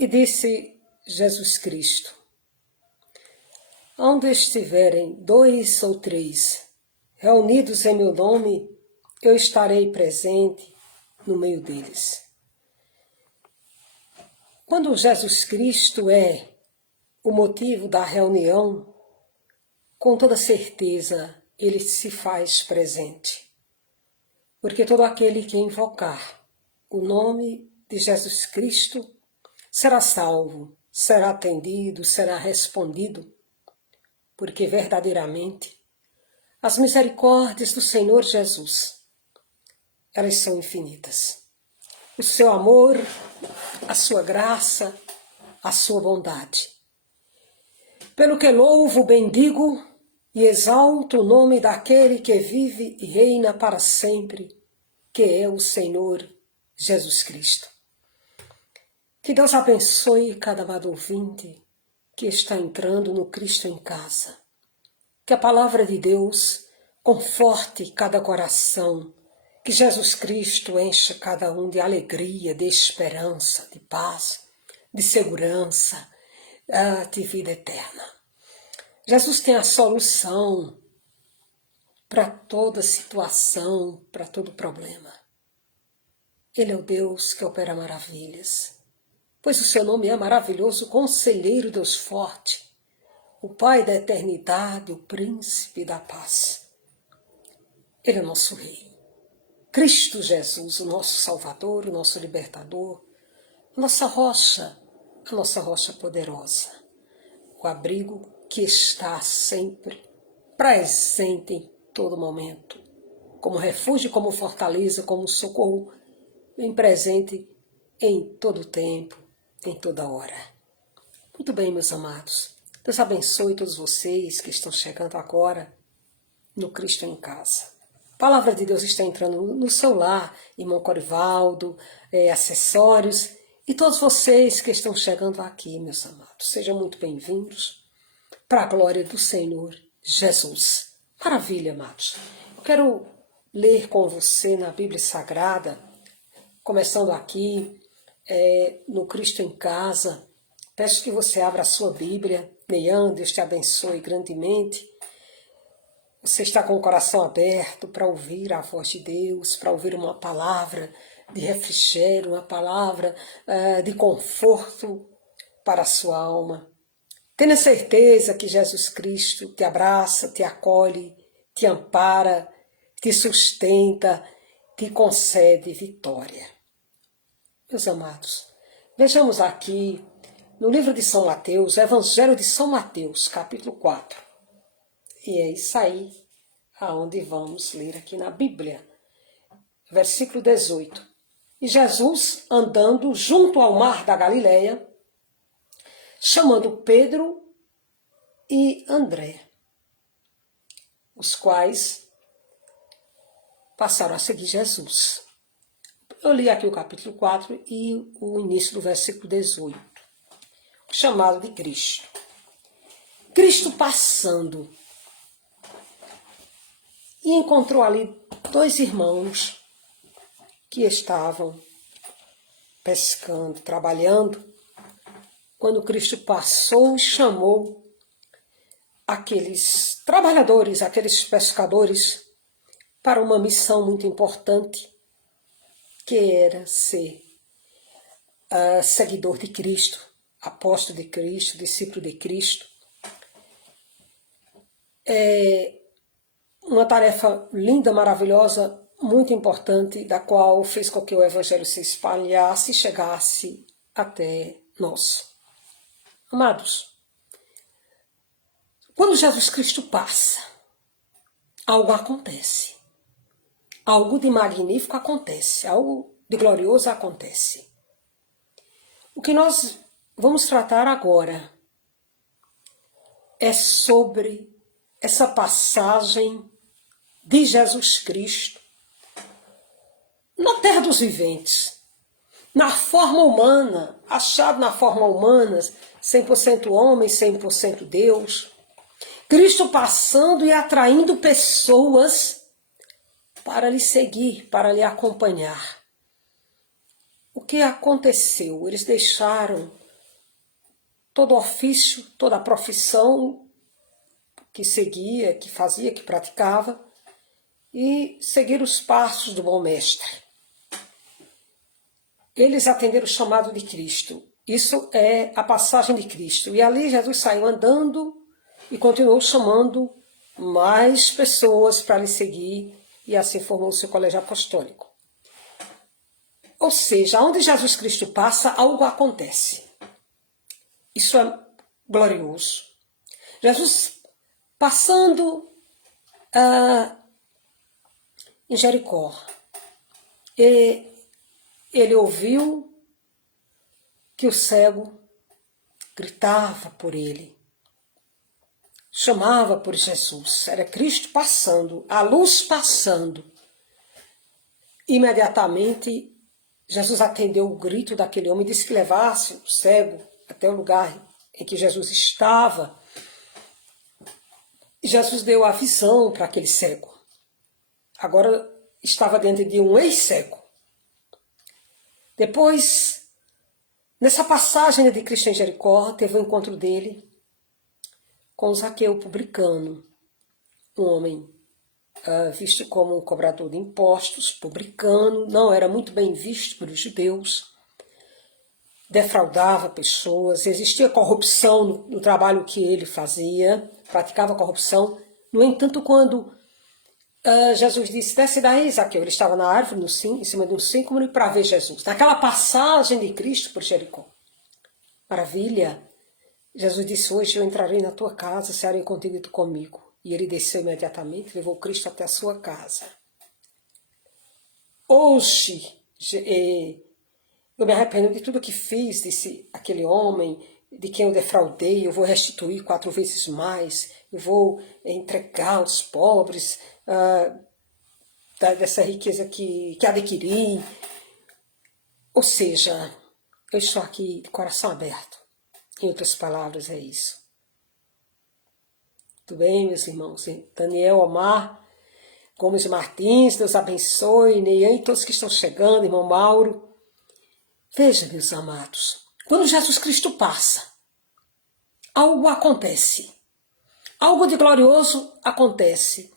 E disse Jesus Cristo: onde estiverem 2 ou 3 reunidos em meu nome, eu estarei presente no meio deles. Quando Jesus Cristo é o motivo da reunião, com toda certeza ele se faz presente. Porque todo aquele que invocar o nome de Jesus Cristo será salvo, será atendido, será respondido, porque verdadeiramente as misericórdias do Senhor Jesus, elas são infinitas. O seu amor, a sua graça, a sua bondade. Pelo que louvo, bendigo e exalto o nome daquele que vive e reina para sempre, que é o Senhor Jesus Cristo. Que Deus abençoe cada amado ouvinte que está entrando no Cristo em Casa. Que a palavra de Deus conforte cada coração. Que Jesus Cristo encha cada um de alegria, de esperança, de paz, de segurança, de vida eterna. Jesus tem a solução para toda situação, para todo problema. Ele é o Deus que opera maravilhas, pois o seu nome é maravilhoso, Conselheiro, Deus forte, o Pai da eternidade, o Príncipe da paz. Ele é o nosso Rei. Cristo Jesus, o nosso Salvador, o nosso Libertador, a nossa rocha poderosa, o abrigo que está sempre presente em todo momento, como refúgio, como fortaleza, como socorro, bem presente em todo tempo, em toda hora. Muito bem, meus amados. Deus abençoe todos vocês que estão chegando agora no Cristo em Casa. A palavra de Deus está entrando no seu lar, irmão Corivaldo, acessórios, e todos vocês que estão chegando aqui, meus amados. Sejam muito bem-vindos para a glória do Senhor Jesus. Maravilha, amados. Eu quero ler com você na Bíblia Sagrada, começando aqui no Cristo em Casa. Peço que você abra a sua Bíblia. Neian, Deus te abençoe grandemente. Você está com o coração aberto para ouvir a voz de Deus, para ouvir uma palavra de refrigério, uma palavra de conforto para a sua alma. Tenha certeza que Jesus Cristo te abraça, te acolhe, te ampara, te sustenta, te concede vitória. Meus amados, vejamos aqui no livro de São Mateus, o Evangelho de São Mateus, capítulo 4. E é isso aí aonde vamos ler aqui na Bíblia. Versículo 18. E Jesus, andando junto ao mar da Galileia, chamando Pedro e André, os quais passaram a seguir Jesus. Eu li aqui o capítulo 4 e o início do versículo 18. O chamado de Cristo. Cristo passando. E encontrou ali 2 irmãos que estavam pescando, trabalhando, quando Cristo passou e chamou aqueles trabalhadores, aqueles pescadores, para uma missão muito importante, que era ser seguidor de Cristo, apóstolo de Cristo, discípulo de Cristo. Uma tarefa linda, maravilhosa, muito importante, da qual fez com que o Evangelho se espalhasse e chegasse até nós. Amados, quando Jesus Cristo passa, algo acontece. Algo de magnífico acontece, algo de glorioso acontece. O que nós vamos tratar agora é sobre essa passagem de Jesus Cristo na terra dos viventes, na forma humana, achado na forma humana, 100% homem, 100% Deus. Cristo passando e atraindo pessoas para lhe seguir, para lhe acompanhar. O que aconteceu? Eles deixaram todo ofício, toda a profissão que seguia, que fazia, que praticava, e seguir os passos do bom mestre. Eles atenderam o chamado de Cristo. Isso é a passagem de Cristo. E ali Jesus saiu andando e continuou chamando mais pessoas para lhe seguir, e assim formou o seu colégio apostólico. Ou seja, onde Jesus Cristo passa, algo acontece. Isso é glorioso. Jesus passando em Jericó, ele ouviu que o cego gritava por ele, chamava por Jesus. Era Cristo passando, a luz passando. Imediatamente, Jesus atendeu o grito daquele homem e disse que levasse o cego até o lugar em que Jesus estava. Jesus deu a visão para aquele cego. Agora estava diante de um ex-cego. Depois, nessa passagem de Cristo em Jericó, teve o encontro dele com Zaqueu publicano, um homem visto como um cobrador de impostos, publicano, não era muito bem visto pelos judeus, defraudava pessoas, existia corrupção no trabalho que ele fazia, praticava corrupção. No entanto, quando Jesus disse, desce daí, Zaqueu, ele estava na árvore, em cima de um sícamo, para ver Jesus. Naquela passagem de Cristo por Jericó. Maravilha! Jesus disse, hoje eu entrarei na tua casa, cearei contigo e tu comigo. E ele desceu imediatamente, levou Cristo até a sua casa. Hoje, eu me arrependo de tudo que fiz, disse aquele homem, de quem eu defraudei, eu vou restituir 4 vezes mais, eu vou entregar aos pobres dessa riqueza que adquiri. Ou seja, eu estou aqui de coração aberto. Em outras palavras, é isso. Tudo bem, meus irmãos? Daniel, Omar, Gomes Martins, Deus abençoe, Neian e todos que estão chegando, irmão Mauro. Veja, meus amados, quando Jesus Cristo passa, algo acontece. Algo de glorioso acontece.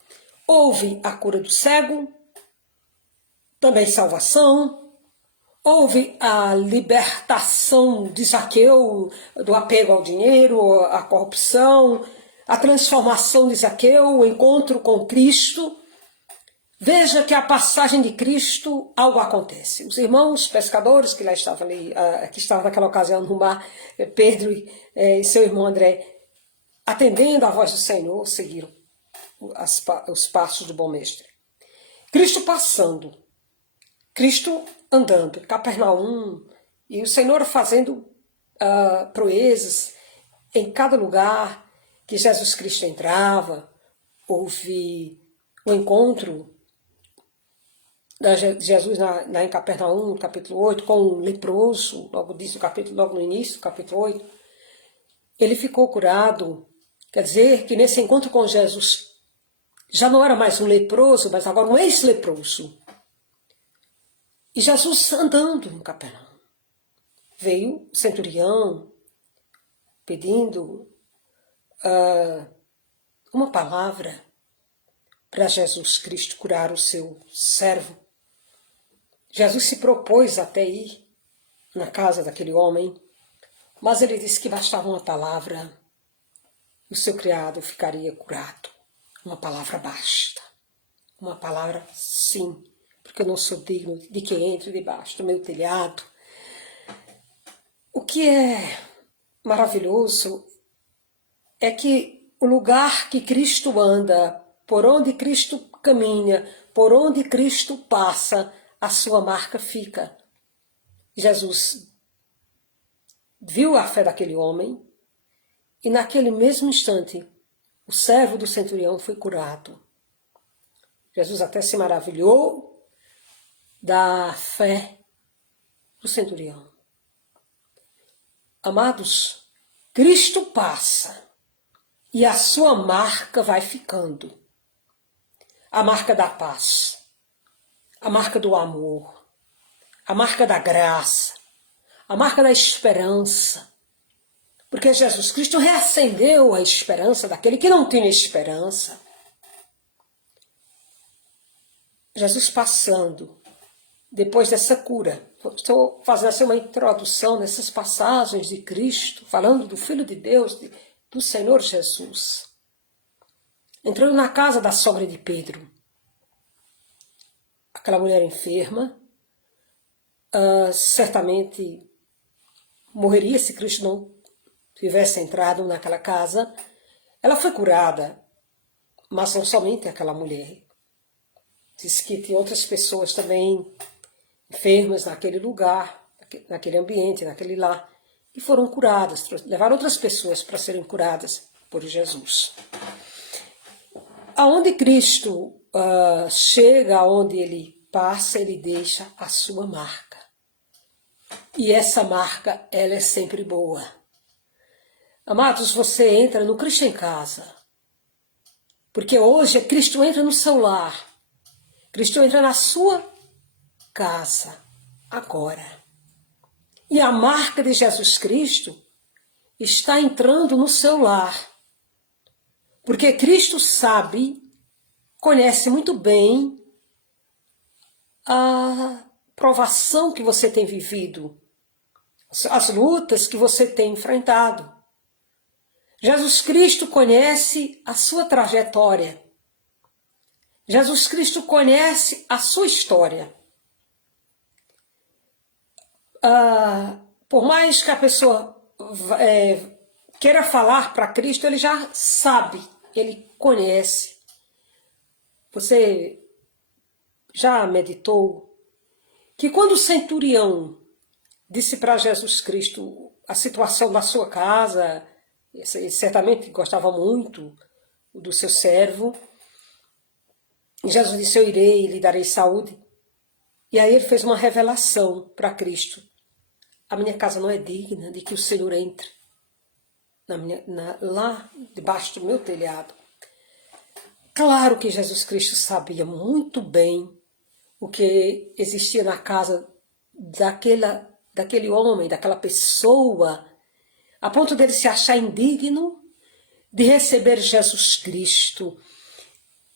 Houve a cura do cego, também salvação. Houve a libertação de Zaqueu do apego ao dinheiro, à corrupção, a transformação de Zaqueu, o encontro com Cristo. Veja que a passagem de Cristo, algo acontece. Os irmãos pescadores que lá estavam ali, que estavam naquela ocasião no mar, Pedro e seu irmão André, atendendo à voz do Senhor, seguiram os passos do bom mestre. Cristo passando, Cristo andando, Capernaum, e o Senhor fazendo proezas em cada lugar que Jesus Cristo entrava. Houve o encontro de Jesus em Capernaum, capítulo 8, com um leproso, logo no início do capítulo 8. Ele ficou curado. Quer dizer que nesse encontro com Jesus já não era mais um leproso, mas agora um ex-leproso. E Jesus andando em Capernaum. Veio o centurião pedindo uma palavra para Jesus Cristo curar o seu servo. Jesus se propôs até ir na casa daquele homem, mas ele disse que bastava uma palavra e o seu criado ficaria curado. Uma palavra basta. Uma palavra sim, porque eu não sou digno de que entre debaixo do meu telhado. O que é maravilhoso é que o lugar que Cristo anda, por onde Cristo caminha, por onde Cristo passa, a sua marca fica. Jesus viu a fé daquele homem e naquele mesmo instante o servo do centurião foi curado. Jesus até se maravilhou da fé do centurião. Amados, Cristo passa e a sua marca vai ficando. A marca da paz, a marca do amor, a marca da graça, a marca da esperança. Porque Jesus Cristo reacendeu a esperança daquele que não tinha esperança. Jesus passando, depois dessa cura, estou fazendo assim uma introdução nessas passagens de Cristo, falando do Filho de Deus, do Senhor Jesus. Entrando na casa da sogra de Pedro, aquela mulher enferma, certamente morreria se Cristo não tivesse entrado naquela casa. Ela foi curada, mas não somente aquela mulher. Diz que tinha outras pessoas também enfermas naquele lugar, naquele ambiente, naquele lar, e foram curadas, levaram outras pessoas para serem curadas por Jesus. Aonde Cristo chega, aonde ele passa, ele deixa a sua marca. E essa marca, ela é sempre boa. Amados, você entra no Cristo em Casa, porque hoje Cristo entra no seu lar, Cristo entra na sua casa, agora. E a marca de Jesus Cristo está entrando no seu lar, porque Cristo sabe, conhece muito bem a provação que você tem vivido, as lutas que você tem enfrentado. Jesus Cristo conhece a sua trajetória. Jesus Cristo conhece a sua história. Por mais que a pessoa queira falar para Cristo, ele já sabe, ele conhece. Você já meditou que quando o centurião disse para Jesus Cristo a situação da sua casa, ele certamente gostava muito do seu servo, e Jesus disse: eu irei e lhe darei saúde. E aí ele fez uma revelação para Cristo: a minha casa não é digna de que o Senhor entre lá debaixo do meu telhado. Claro que Jesus Cristo sabia muito bem o que existia na casa daquele homem, daquela pessoa, a ponto dele se achar indigno de receber Jesus Cristo.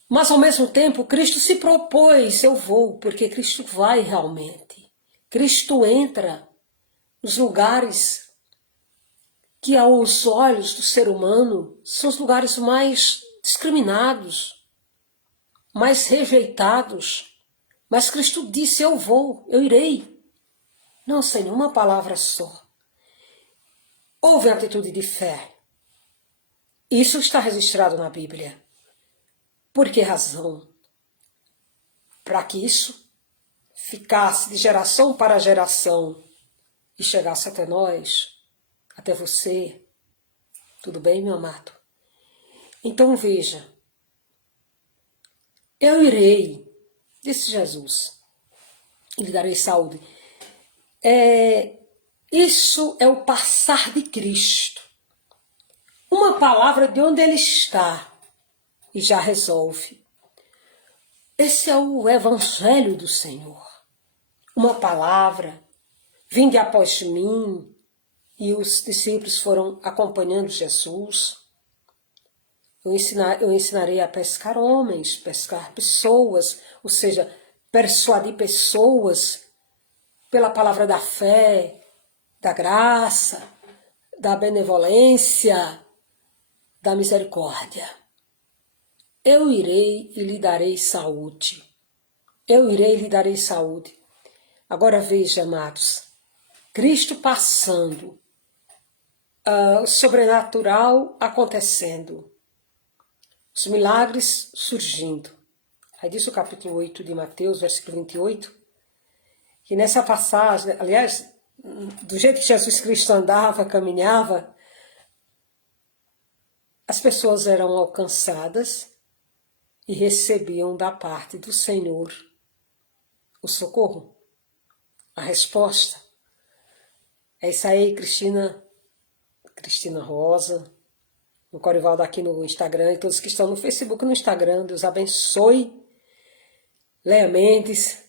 Mas ao mesmo tempo, Cristo se propôs: eu vou, porque Cristo vai realmente. Cristo entra nos lugares que aos olhos do ser humano são os lugares mais discriminados, mais rejeitados. Mas Cristo disse: eu vou, eu irei. Não sem nenhuma palavra só. Houve atitude de fé. Isso está registrado na Bíblia. Por que razão? Para que isso ficasse de geração para geração e chegasse até nós, até você. Tudo bem, meu amado? Então veja, eu irei, disse Jesus, e lhe darei saúde. Isso é o passar de Cristo. Uma palavra de onde ele está e já resolve. Esse é o Evangelho do Senhor. Uma palavra, vinde após mim, e os discípulos foram acompanhando Jesus. Eu ensinarei a pescar homens, pescar pessoas, ou seja, persuadir pessoas pela palavra da fé, da graça, da benevolência, da misericórdia. Eu irei e lhe darei saúde. Eu irei e lhe darei saúde. Agora veja, amados, Cristo passando, o sobrenatural acontecendo, os milagres surgindo. Aí diz o capítulo 8 de Mateus, versículo 28, que nessa passagem, aliás, do jeito que Jesus Cristo andava, caminhava, as pessoas eram alcançadas e recebiam da parte do Senhor o socorro, a resposta. É isso aí, Cristina Rosa, o Corivaldo aqui no Instagram, e todos que estão no Facebook e no Instagram. Deus abençoe. Leia Mendes,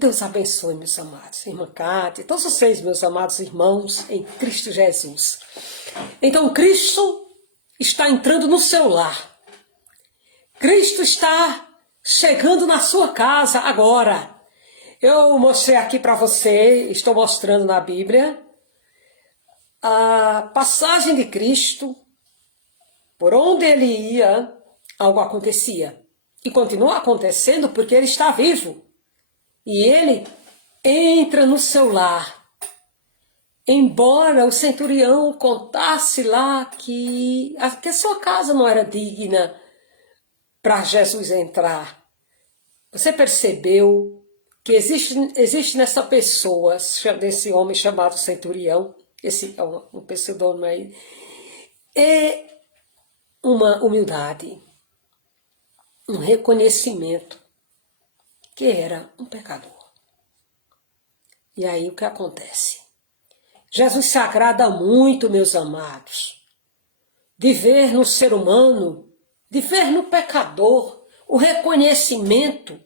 Deus abençoe, meus amados, irmã Cátia, todos vocês, meus amados irmãos, em Cristo Jesus. Então, Cristo está entrando no seu lar. Cristo está chegando na sua casa agora. Eu mostrei aqui para você, estou mostrando na Bíblia, a passagem de Cristo, por onde ele ia, algo acontecia. E continua acontecendo porque ele está vivo. E ele entra no seu lar. Embora o centurião contasse lá que a sua casa não era digna para Jesus entrar. Você percebeu que existe nessa pessoa, desse homem chamado centurião, esse é um pseudônimo aí, é uma humildade, um reconhecimento que era um pecador. E aí o que acontece? Jesus se agrada muito, meus amados, de ver no ser humano, de ver no pecador, o reconhecimento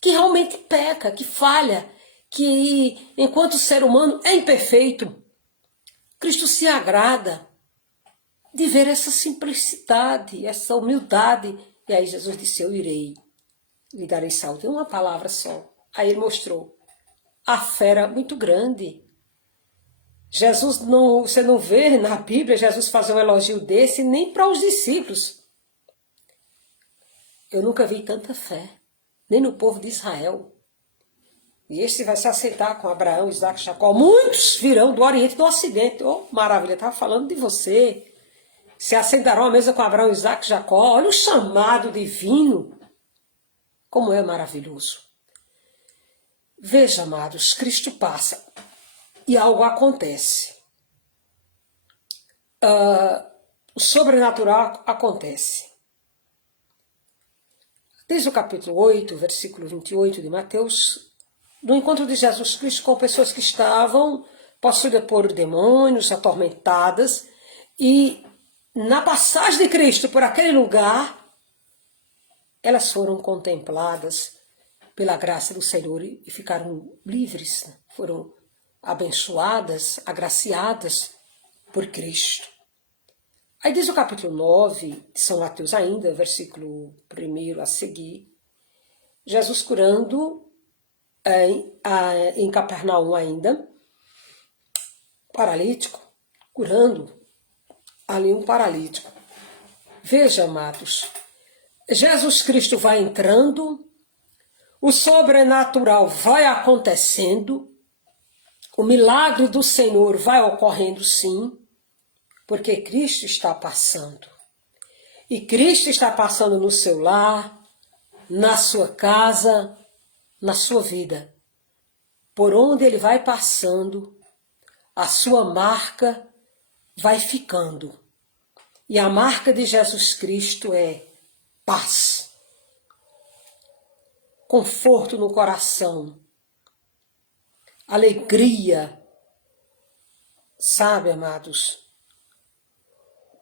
que realmente peca, que falha, que enquanto ser humano é imperfeito. Cristo se agrada de ver essa simplicidade, essa humildade. E aí Jesus disse, eu irei, lhe darei saúde. Uma palavra só. Aí ele mostrou a fera muito grande. Jesus, não, você não vê na Bíblia Jesus fazer um elogio desse nem para os discípulos. Eu nunca vi tanta fé, nem no povo de Israel. E este vai se aceitar com Abraão, Isaac, Jacó. Muitos virão do Oriente e do Ocidente. Oh, maravilha, estava falando de você. Se assentarão à mesa com Abraão, Isaac, Jacó. Olha o chamado divino. Como é maravilhoso. Veja, amados, Cristo passa e algo acontece. O sobrenatural acontece. Desde o capítulo 8, versículo 28 de Mateus, no encontro de Jesus Cristo com pessoas que estavam possuídas por demônios, atormentadas, e na passagem de Cristo por aquele lugar, elas foram contempladas pela graça do Senhor e ficaram livres, foram abençoadas, agraciadas por Cristo. Aí diz o capítulo 9 de São Mateus ainda, versículo 1 a seguir, Jesus curando em Capernaum ainda, paralítico, curando ali um paralítico. Veja, amados, Jesus Cristo vai entrando, o sobrenatural vai acontecendo, o milagre do Senhor vai ocorrendo sim, porque Cristo está passando. E Cristo está passando no seu lar, na sua casa, na sua vida. Por onde ele vai passando, a sua marca vai ficando. E a marca de Jesus Cristo é paz, conforto no coração, alegria, sabe, amados?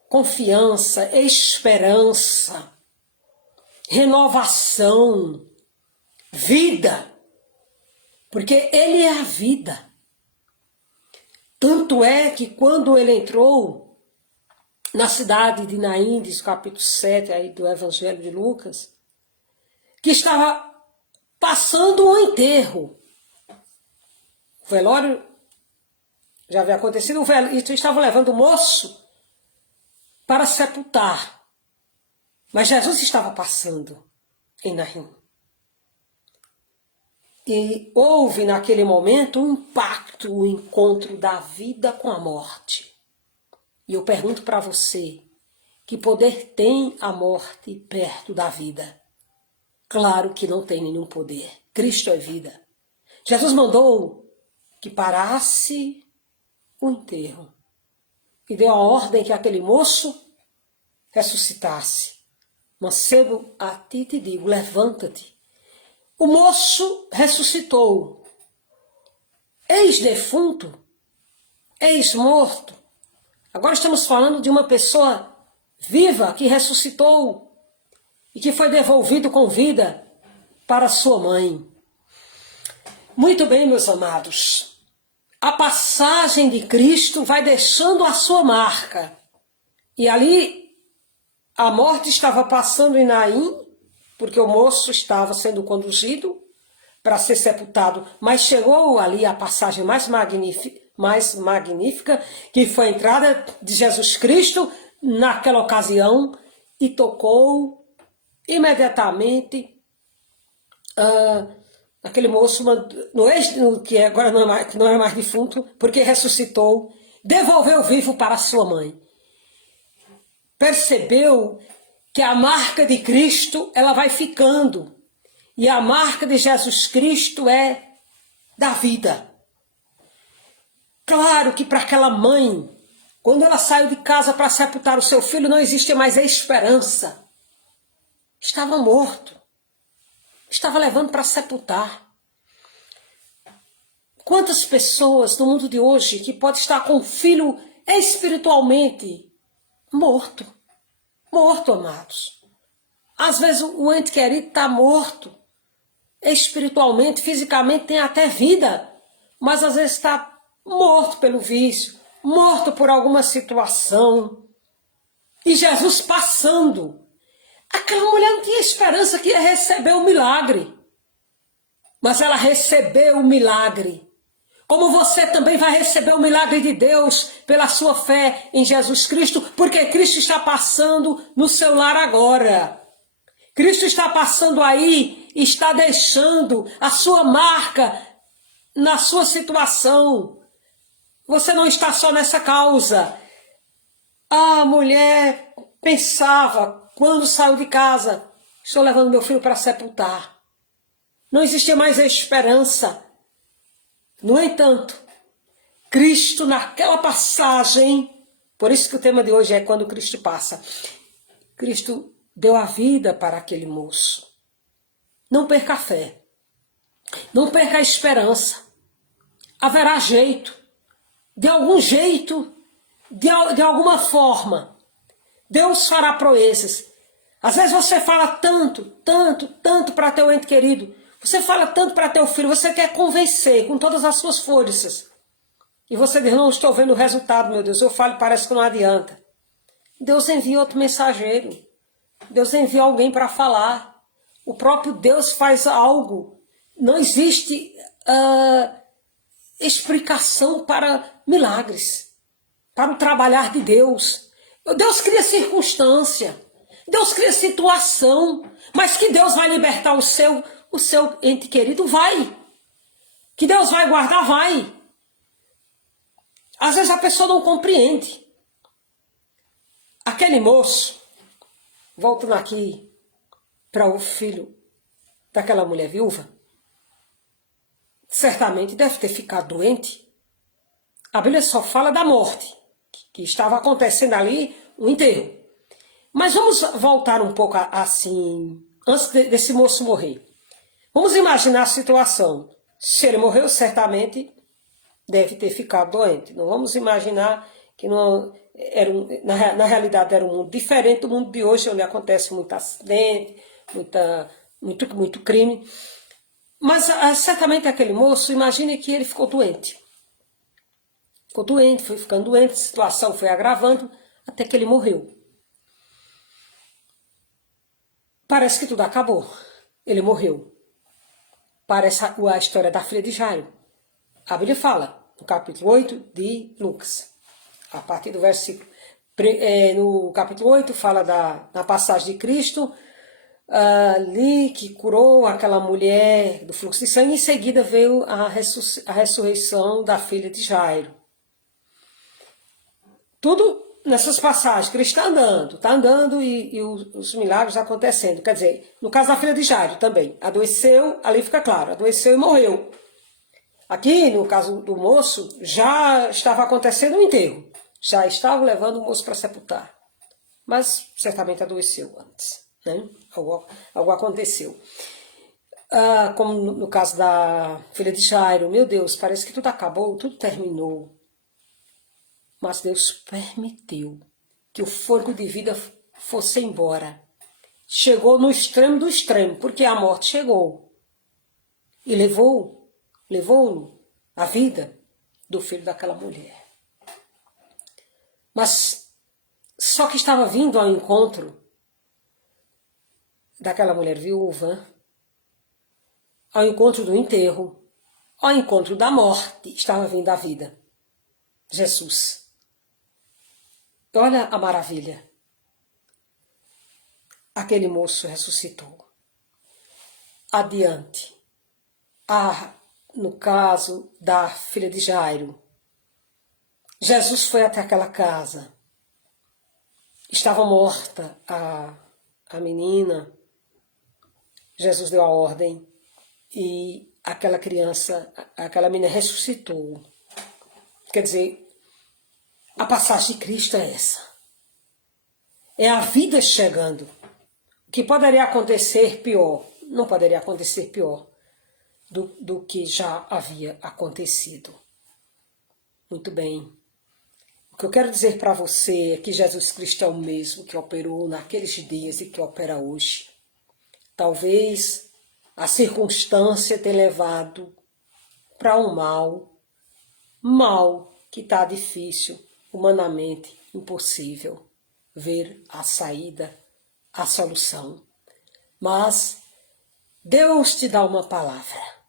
Confiança, esperança, renovação, vida, porque ele é a vida. Tanto é que quando ele entrou na cidade de Naim, diz o capítulo 7 aí do Evangelho de Lucas, que estava passando um enterro. O velório já havia acontecido, e estavam levando o moço para sepultar. Mas Jesus estava passando em Naim. E houve naquele momento um impacto, o encontro da vida com a morte. E eu pergunto para você, que poder tem a morte perto da vida? Claro que não tem nenhum poder. Cristo é vida. Jesus mandou que parasse o enterro e deu a ordem que aquele moço ressuscitasse. Mancebo, a ti te digo, levanta-te. O moço ressuscitou. Ex-defunto, ex-morto. Agora estamos falando de uma pessoa viva que ressuscitou e que foi devolvido com vida para sua mãe. Muito bem, meus amados. A passagem de Cristo vai deixando a sua marca. E ali a morte estava passando em Naim, porque o moço estava sendo conduzido para ser sepultado. Mas chegou ali a passagem mais magnífica, que foi a entrada de Jesus Cristo naquela ocasião e tocou imediatamente aquele moço, que agora não era mais defunto, porque ressuscitou, devolveu vivo para sua mãe. Percebeu que a marca de Cristo ela vai ficando, e a marca de Jesus Cristo é da vida. Claro que para aquela mãe, quando ela saiu de casa para sepultar o seu filho, não existia mais a esperança. Estava morto. Estava levando para sepultar. Quantas pessoas no mundo de hoje que pode estar com o filho espiritualmente morto? Morto, amados. Às vezes o ente querido está morto. Espiritualmente, fisicamente tem até vida, mas às vezes está morto pelo vício, morto por alguma situação. E Jesus passando. Aquela mulher não tinha esperança que ia receber o milagre. Mas ela recebeu o milagre. Como você também vai receber o milagre de Deus pela sua fé em Jesus Cristo, porque Cristo está passando no seu lar agora. Cristo está passando aí e está deixando a sua marca na sua situação. Você não está só nessa causa. A mulher pensava, quando saiu de casa, estou levando meu filho para sepultar. Não existia mais a esperança. No entanto, Cristo naquela passagem, por isso que o tema de hoje é quando Cristo passa. Cristo deu a vida para aquele moço. Não perca a fé. Não perca a esperança. Haverá jeito. De algum jeito, de alguma forma, Deus fará proezas. Às vezes você fala tanto para teu ente querido. Você fala tanto para teu filho, você quer convencer com todas as suas forças. E você diz, não estou vendo o resultado, meu Deus. Eu falo, parece que não adianta. Deus envia outro mensageiro. Deus envia alguém para falar. O próprio Deus faz algo. Não existe explicação para milagres, para o trabalhar de Deus. Deus cria circunstância, Deus cria situação, mas que Deus vai libertar o seu ente querido, vai. Que Deus vai guardar, vai. Às vezes a pessoa não compreende. Aquele moço, voltando aqui para o filho daquela mulher viúva, certamente deve ter ficado doente. A Bíblia só fala da morte, que estava acontecendo ali, o enterro. Mas vamos voltar um pouco assim, antes desse moço morrer. Vamos imaginar a situação. Se ele morreu, certamente deve ter ficado doente. Não vamos imaginar que não era na realidade era um mundo diferente do mundo de hoje, onde acontece muito acidente, muito crime. Mas certamente aquele moço, imagine que ele ficou doente. Ficou doente, foi ficando doente, a situação foi agravando, até que ele morreu. Parece que tudo acabou. Ele morreu. Parece a história da filha de Jairo. A Bíblia fala, no capítulo 8 de Lucas, a partir do versículo... no capítulo 8 fala da passagem de Cristo, ali que curou aquela mulher do fluxo de sangue, em seguida veio a ressurreição da filha de Jairo. Tudo nessas passagens, Cristo está andando e os milagres acontecendo. Quer dizer, no caso da filha de Jairo também, adoeceu, ali fica claro, adoeceu e morreu. Aqui, no caso do moço, já estava acontecendo o enterro, já estava levando o moço para sepultar, mas certamente adoeceu antes, né? Algo aconteceu. Como no caso da filha de Jairo, meu Deus, parece que tudo acabou, tudo terminou. Mas Deus permitiu que o fôlego de vida fosse embora. Chegou no extremo do extremo, porque a morte chegou e levou levou a vida do filho daquela mulher. Mas só que estava vindo ao encontro daquela mulher viúva, ao encontro do enterro, ao encontro da morte, estava vindo a vida. Jesus. Olha a maravilha. Aquele moço ressuscitou. Adiante. No caso da filha de Jairo, Jesus foi até aquela casa. Estava morta a menina. Jesus deu a ordem e aquela criança, aquela menina ressuscitou. Quer dizer, a passagem de Cristo é essa. É a vida chegando. O que poderia acontecer pior? Não poderia acontecer pior do que já havia acontecido. Muito bem. O que eu quero dizer para você é que Jesus Cristo é o mesmo que operou naqueles dias e que opera hoje. Talvez a circunstância tenha levado para um mal que está difícil, humanamente impossível ver a saída, a solução. Mas Deus te dá uma palavra.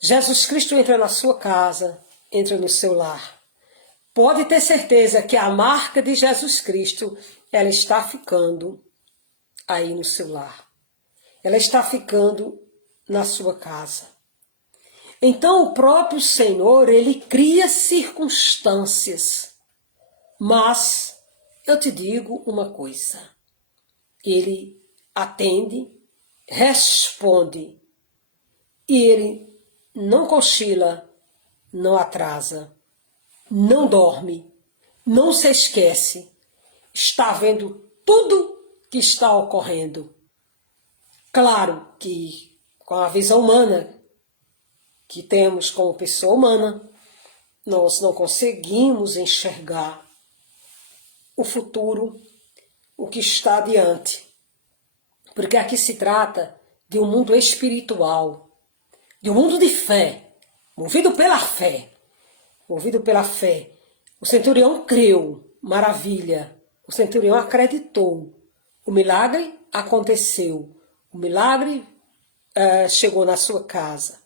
Jesus Cristo entra na sua casa, entra no seu lar. Pode ter certeza que a marca de Jesus Cristo, ela está ficando aí no seu lar. Ela está ficando na sua casa. Então o próprio Senhor, ele cria circunstâncias. Mas eu te digo uma coisa. Ele atende, responde. E ele não cochila, não atrasa, não dorme, não se esquece. Está vendo tudo que está ocorrendo. Claro que com a visão humana que temos como pessoa humana, nós não conseguimos enxergar o futuro, o que está adiante. Porque aqui se trata de um mundo espiritual, de um mundo de fé, movido pela fé. Movido pela fé. O centurião creu, maravilha. O centurião acreditou. O milagre aconteceu. O milagre chegou na sua casa.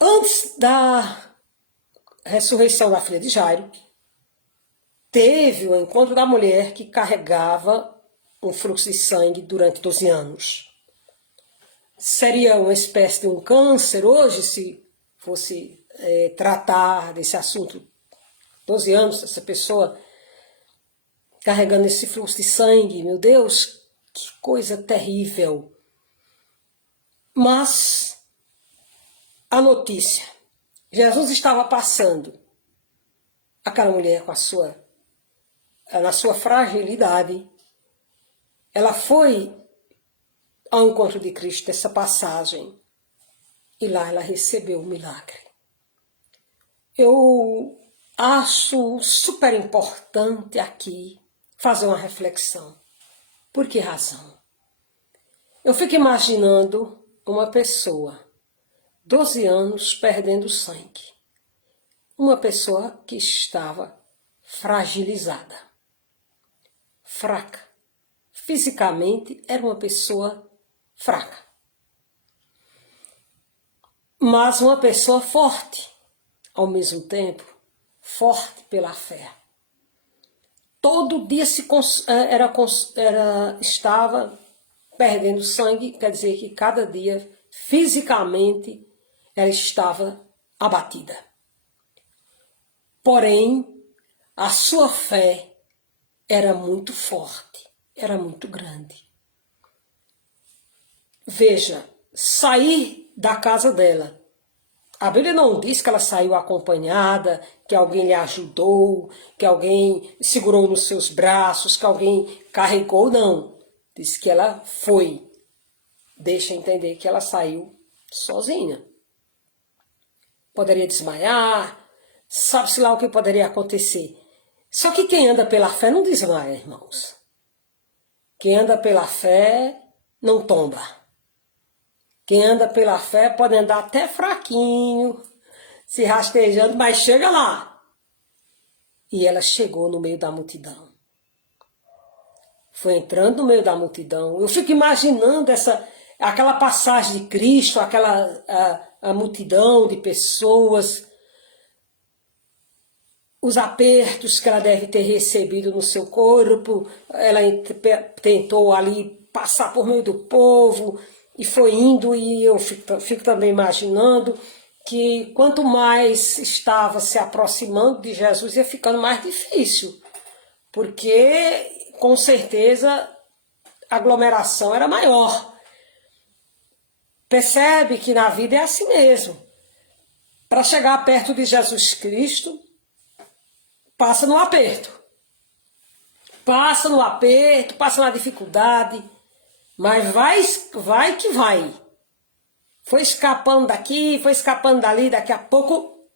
Antes da ressurreição da filha de Jairo, teve o encontro da mulher que carregava um fluxo de sangue durante 12 anos. Seria uma espécie de um câncer hoje, se fosse tratar desse assunto. 12 anos, essa pessoa carregando esse fluxo de sangue, meu Deus, que coisa terrível. Mas a notícia, Jesus estava passando, aquela mulher na sua fragilidade, ela foi ao encontro de Cristo, essa passagem, e lá ela recebeu o milagre. Eu acho super importante aqui fazer uma reflexão. Por que razão? Eu fico imaginando uma pessoa, 12 anos, perdendo sangue. Uma pessoa que estava fragilizada, fraca. Fisicamente era uma pessoa fraca. Mas uma pessoa forte, ao mesmo tempo, forte pela fé. Todo dia estava perdendo sangue, quer dizer que cada dia, fisicamente, ela estava abatida. Porém, a sua fé era muito forte, era muito grande. Veja, sair da casa dela. A Bíblia não diz que ela saiu acompanhada, que alguém lhe ajudou, que alguém segurou nos seus braços, que alguém carregou, não. Diz que ela foi. Deixa entender que ela saiu sozinha. Poderia desmaiar, sabe-se lá o que poderia acontecer. Só que quem anda pela fé não desmaia, irmãos. Quem anda pela fé não tomba. Quem anda pela fé pode andar até fraquinho, se rastejando, mas chega lá. E ela chegou no meio da multidão. Foi entrando no meio da multidão. Eu fico imaginando aquela passagem de Cristo, a multidão de pessoas, os apertos que ela deve ter recebido no seu corpo. Ela tentou ali passar por meio do povo e foi indo, e eu fico também imaginando que quanto mais estava se aproximando de Jesus, ia ficando mais difícil, porque com certeza a aglomeração era maior. Percebe que na vida é assim mesmo. Para chegar perto de Jesus Cristo, passa no aperto. Passa no aperto, passa na dificuldade, mas vai que vai. Foi escapando daqui, foi escapando dali, daqui a pouco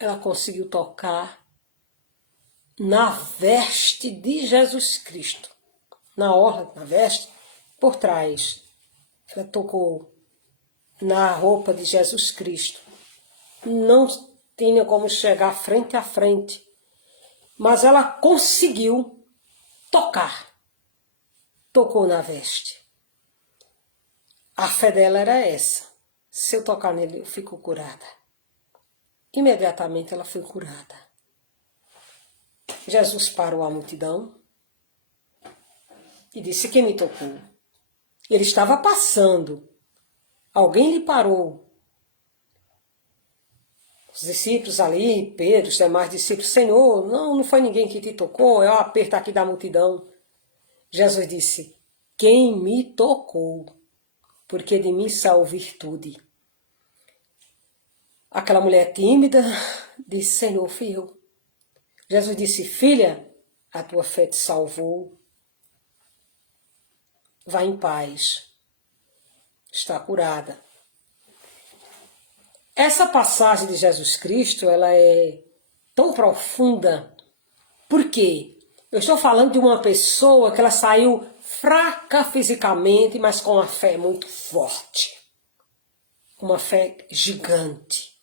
ela conseguiu tocar na veste de Jesus Cristo. Na orla, na veste, por trás. Ela tocou na roupa de Jesus Cristo. Não tinha como chegar frente a frente, mas ela conseguiu tocar. Tocou na veste. A fé dela era essa. Se eu tocar nele, eu fico curada. Imediatamente ela foi curada. Jesus parou a multidão e disse: quem me tocou? Ele estava passando. Alguém lhe parou. Os discípulos ali, Pedro, os demais discípulos: Senhor, não foi ninguém que te tocou, é o aperto aqui da multidão. Jesus disse: quem me tocou? Porque de mim saiu virtude. Aquela mulher tímida disse: Senhor, fui eu. Jesus disse: filha, a tua fé te salvou. Vá em paz. Está curada. Essa passagem de Jesus Cristo, ela é tão profunda. Por quê? Eu estou falando de uma pessoa que ela saiu fraca fisicamente, mas com uma fé muito forte. Uma fé gigante.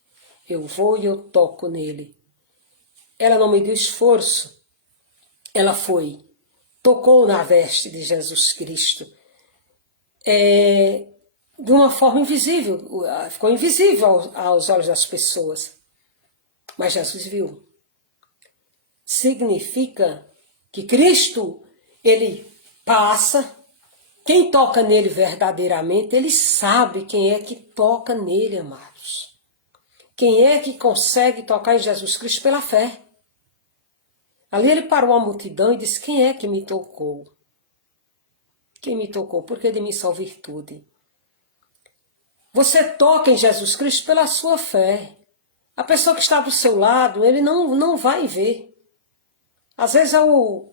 Eu vou e eu toco nele. Ela não mediu esforço. Ela foi, tocou na veste de Jesus Cristo. De uma forma invisível. Ficou invisível aos olhos das pessoas. Mas Jesus viu. Significa que Cristo, ele passa. Quem toca nele verdadeiramente, ele sabe quem é que toca nele, amados. Quem é que consegue tocar em Jesus Cristo pela fé? Ali ele parou a multidão e disse: quem é que me tocou? Quem me tocou? Porque de mim só virtude. Você toca em Jesus Cristo pela sua fé. A pessoa que está do seu lado, ele não vai ver. Às vezes é o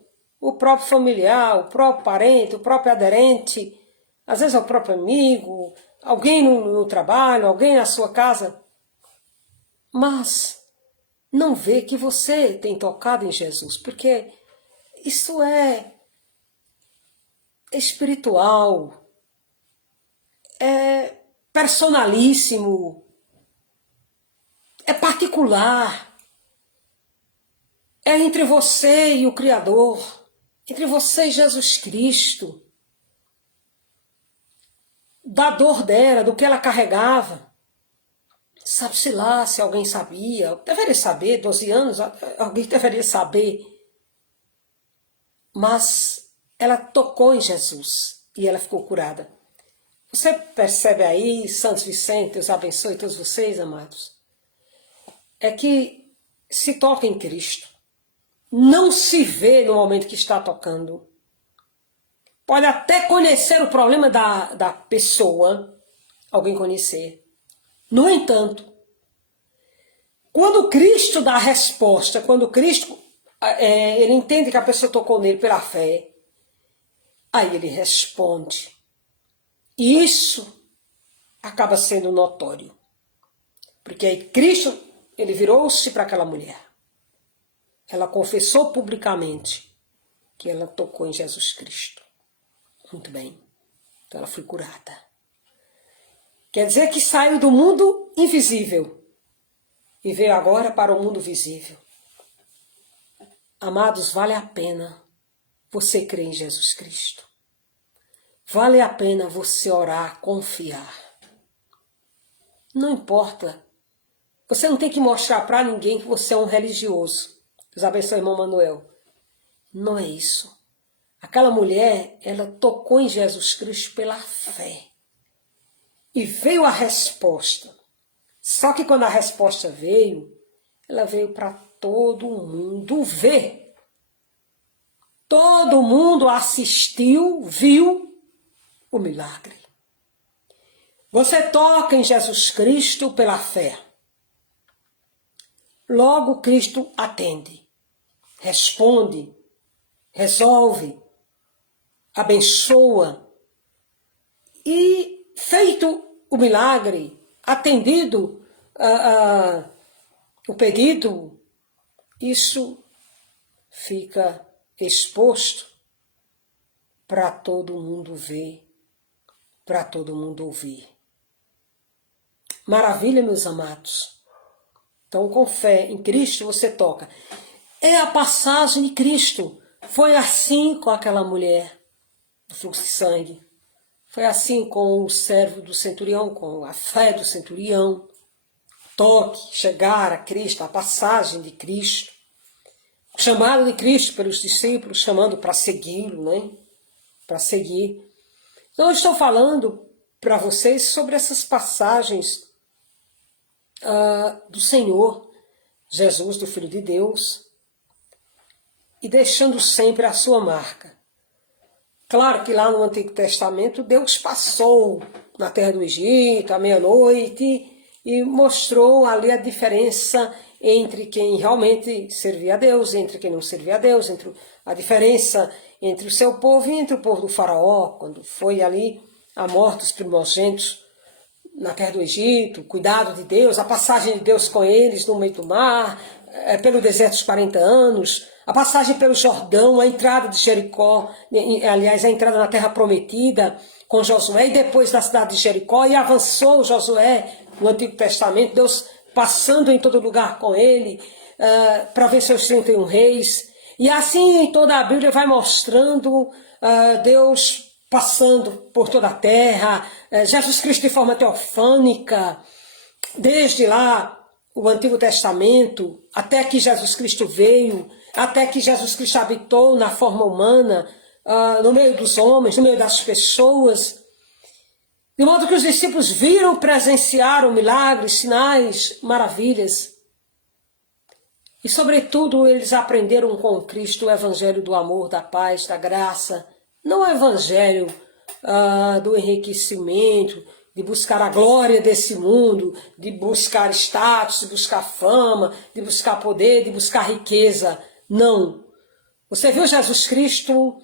próprio familiar, o próprio parente, o próprio aderente, às vezes é o próprio amigo, alguém no trabalho, alguém na sua casa. Mas não vê que você tem tocado em Jesus, porque isso é espiritual, é personalíssimo, é particular, é entre você e o Criador, entre você e Jesus Cristo, da dor dela, do que ela carregava. Sabe-se lá se alguém sabia, deveria saber, 12 anos, alguém deveria saber. Mas ela tocou em Jesus e ela ficou curada. Você percebe aí, Santos Vicente, Deus abençoe todos vocês, amados, é que se toca em Cristo. Não se vê no momento que está tocando. Pode até conhecer o problema da pessoa, alguém conhecer. No entanto, quando Cristo dá a resposta, quando Cristo ele entende que a pessoa tocou nele pela fé, aí ele responde. E isso acaba sendo notório. Porque aí Cristo, ele virou-se para aquela mulher. Ela confessou publicamente que ela tocou em Jesus Cristo. Muito bem. Então ela foi curada. Quer dizer que saiu do mundo invisível e veio agora para o mundo visível. Amados, vale a pena você crer em Jesus Cristo. Vale a pena você orar, confiar. Não importa. Você não tem que mostrar para ninguém que você é um religioso. Deus abençoe, irmão Manuel. Não é isso. Aquela mulher, ela tocou em Jesus Cristo pela fé. E veio a resposta. Só que quando a resposta veio, ela veio para todo mundo ver. Todo mundo assistiu, viu o milagre. Você toca em Jesus Cristo pela fé. Logo Cristo atende, responde, resolve, abençoa. E feito o milagre, atendido o pedido, isso fica exposto para todo mundo ver, para todo mundo ouvir. Maravilha, meus amados. Então, com fé em Cristo, você toca. É a passagem de Cristo. Foi assim com aquela mulher do fluxo de sangue. Foi assim com o servo do centurião, com a fé do centurião. Toque, chegar a Cristo, a passagem de Cristo. O chamado de Cristo pelos discípulos, chamando para segui-lo, né? Para seguir. Então, eu estou falando para vocês sobre essas passagens do Senhor Jesus, do Filho de Deus, e deixando sempre a sua marca. Claro que lá no Antigo Testamento Deus passou na terra do Egito à meia-noite e mostrou ali a diferença entre quem realmente servia a Deus, entre quem não servia a Deus, entre a diferença entre o seu povo e entre o povo do faraó, quando foi ali a morte dos primogênitos na terra do Egito, o cuidado de Deus, a passagem de Deus com eles no meio do mar, pelo deserto dos 40 anos, a passagem pelo Jordão, a entrada de Jericó, aliás, a entrada na terra prometida com Josué, e depois da cidade de Jericó, e avançou Josué no Antigo Testamento, Deus passando em todo lugar com ele, para vencer os 31 reis. E assim em toda a Bíblia vai mostrando Deus passando por toda a terra, Jesus Cristo de forma teofânica, desde lá o Antigo Testamento, até que Jesus Cristo veio, até que Jesus Cristo habitou na forma humana, no meio dos homens, no meio das pessoas, de modo que os discípulos viram, presenciaram milagres, sinais, maravilhas. E, sobretudo, eles aprenderam com Cristo o evangelho do amor, da paz, da graça, não o evangelho do enriquecimento, de buscar a glória desse mundo, de buscar status, de buscar fama, de buscar poder, de buscar riqueza. Não. Você viu Jesus Cristo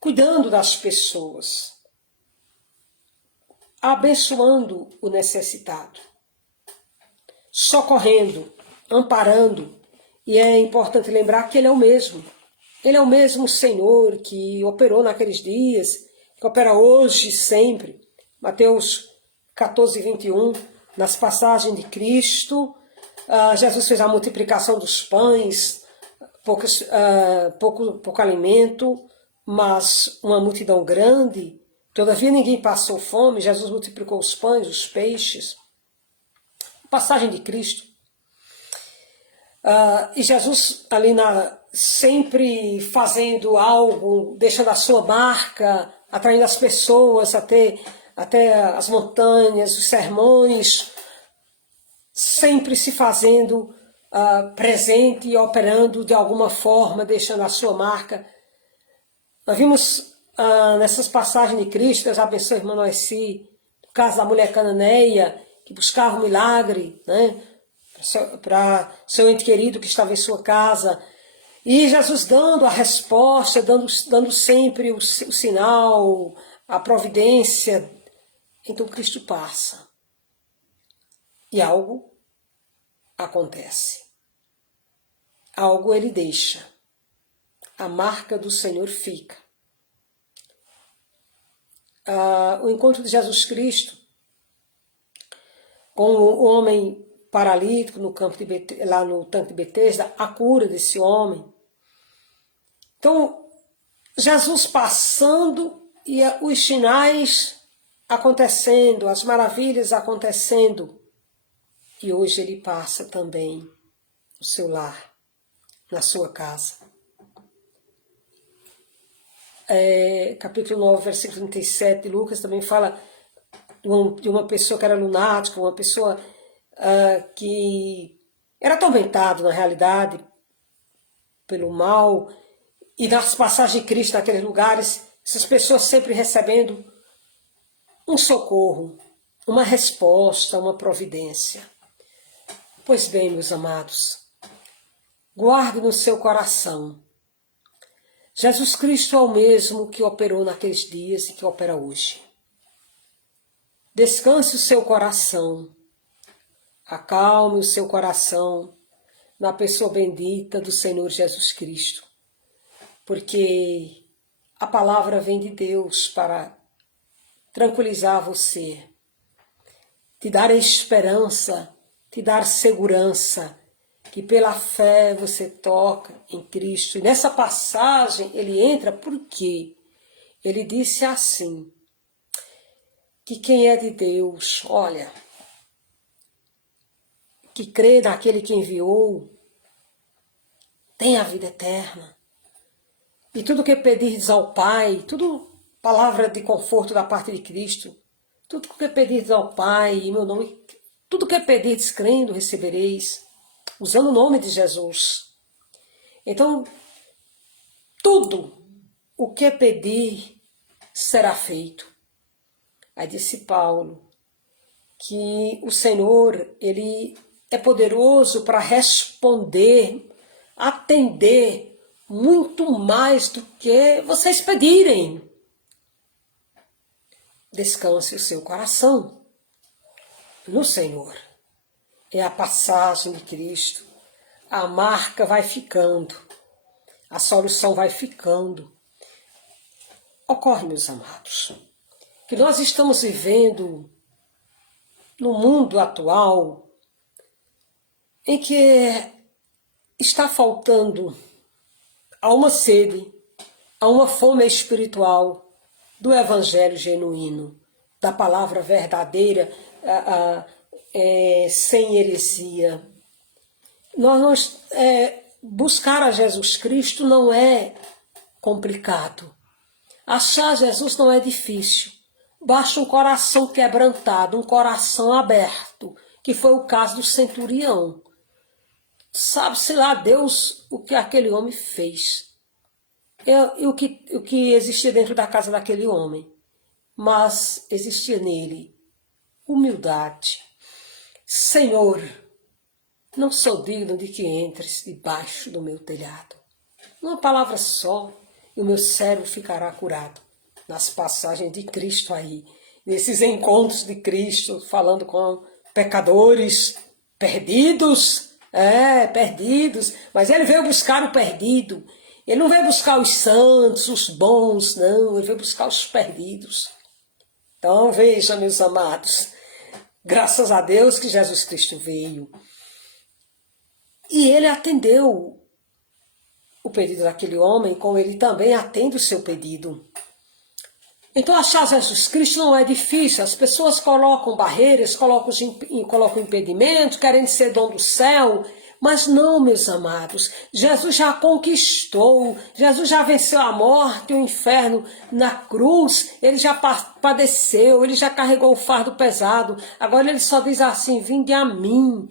cuidando das pessoas, abençoando o necessitado, socorrendo, amparando. E é importante lembrar que Ele é o mesmo. Ele é o mesmo Senhor que operou naqueles dias, que opera hoje e sempre. Mateus 14, 21, nas passagens de Cristo, Jesus fez a multiplicação dos pães, pouco alimento, mas uma multidão grande. Todavia ninguém passou fome, Jesus multiplicou os pães, os peixes. Passagem de Cristo. E Jesus ali sempre fazendo algo, deixando a sua marca, atraindo as pessoas até as montanhas, os sermões, sempre se fazendo presente e operando de alguma forma, deixando a sua marca. Nós vimos nessas passagens de Cristo, Deus abençoe a irmã Noeci, no caso da mulher cananeia, que buscava um milagre, né, para seu ente querido que estava em sua casa, e Jesus dando a resposta, dando sempre o sinal, a providência. Então Cristo passa e algo acontece, algo Ele deixa, a marca do Senhor fica. o encontro de Jesus Cristo com o homem paralítico no campo de lá no tanque de Betesda, a cura desse homem. Então, Jesus passando e os sinais acontecendo, as maravilhas acontecendo. E hoje ele passa também no seu lar, na sua casa. Capítulo 9, versículo 37 de Lucas também fala de uma pessoa que era lunática, uma pessoa que era atormentada, na realidade, pelo mal. E nas passagens de Cristo naqueles lugares, essas pessoas sempre recebendo um socorro, uma resposta, uma providência. Pois bem, meus amados, guarde no seu coração. Jesus Cristo é o mesmo que operou naqueles dias e que opera hoje. Descanse o seu coração, acalme o seu coração na pessoa bendita do Senhor Jesus Cristo, porque a palavra vem de Deus para tranquilizar você, te dar esperança, te dar segurança, que pela fé você toca em Cristo. E nessa passagem ele entra porque ele disse assim, que quem é de Deus, olha, que crê naquele que enviou, tem a vida eterna. E tudo que pedirdes ao Pai, tudo palavra de conforto da parte de Cristo, tudo que pedirdes ao Pai, em meu nome, tudo que pedirdes crendo, recebereis, usando o nome de Jesus. Então, tudo o que pedir será feito. Aí disse Paulo que o Senhor, ele é poderoso para responder, atender muito mais do que vocês pedirem. Descanse o seu coração no Senhor. É a passagem de Cristo. A marca vai ficando. A solução vai ficando. Ocorre, meus amados, que nós estamos vivendo no mundo atual em que está faltando a uma sede, a uma fome espiritual do evangelho genuíno, da palavra verdadeira, sem heresia. Buscar a Jesus Cristo não é complicado. Achar Jesus não é difícil. Basta um coração quebrantado, um coração aberto, que foi o caso do centurião. Sabe-se lá Deus o que aquele homem fez. E o que existia dentro da casa daquele homem. Mas existia nele humildade. Senhor, não sou digno de que entres debaixo do meu telhado. Uma palavra só e o meu servo ficará curado. Nas passagens de Cristo aí, nesses encontros de Cristo, falando com pecadores perdidos, perdidos, mas ele veio buscar o perdido. Ele não veio buscar os santos, os bons, não, ele veio buscar os perdidos. Então veja, meus amados, graças a Deus que Jesus Cristo veio. E ele atendeu o pedido daquele homem, como ele também atende o seu pedido. Então achar Jesus Cristo não é difícil. As pessoas colocam barreiras, colocam impedimentos, querendo ser dom do céu. Mas não, meus amados, Jesus já conquistou, Jesus já venceu a morte e o inferno na cruz, ele já padeceu, ele já carregou o fardo pesado. Agora ele só diz assim, vinde a mim,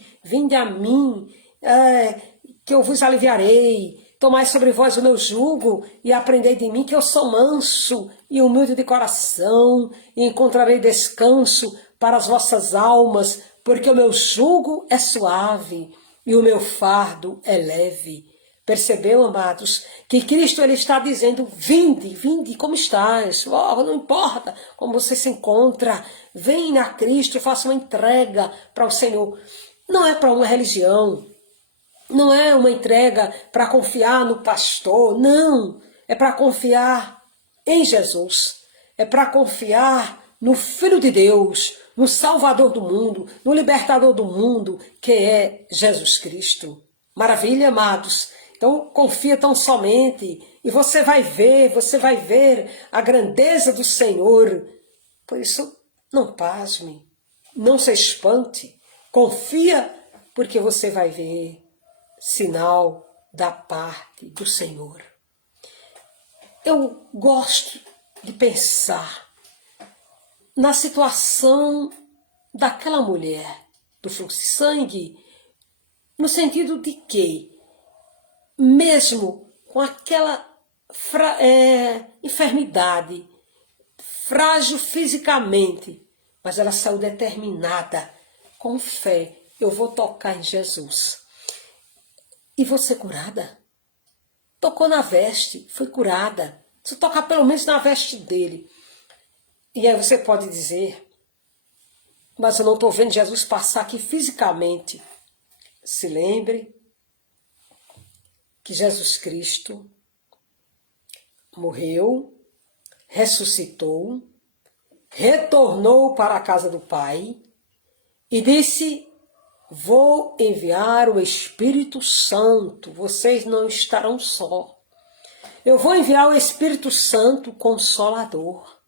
que eu vos aliviarei. Tomai sobre vós o meu jugo e aprendei de mim que eu sou manso e humilde de coração e encontrarei descanso para as vossas almas, porque o meu jugo é suave e o meu fardo é leve. Percebeu, amados, que Cristo ele está dizendo, vinde, como estás? Oh, não importa como você se encontra, vem a Cristo, faça uma entrega para o Senhor. Não é para uma religião, não é uma entrega para confiar no pastor, não, é para confiar em Jesus. é para confiar no Filho de Deus, no Salvador do mundo, no Libertador do mundo, que é Jesus Cristo. Maravilha, amados? Então confia tão somente e você vai ver a grandeza do Senhor. Por isso, não pasme, não se espante, confia, porque você vai ver sinal da parte do Senhor. Eu gosto de pensar na situação daquela mulher do fluxo de sangue, no sentido de que, mesmo com aquela enfermidade, frágil fisicamente, mas ela saiu determinada, com fé, eu vou tocar em Jesus. E vou ser curada. Tocou na veste, foi curada. Se tocar pelo menos na veste dele. E aí você pode dizer, mas eu não estou vendo Jesus passar aqui fisicamente. Se lembre que Jesus Cristo morreu, ressuscitou, retornou para a casa do Pai e disse: vou enviar o Espírito Santo, vocês não estarão só. Eu vou enviar o Espírito Santo Consolador.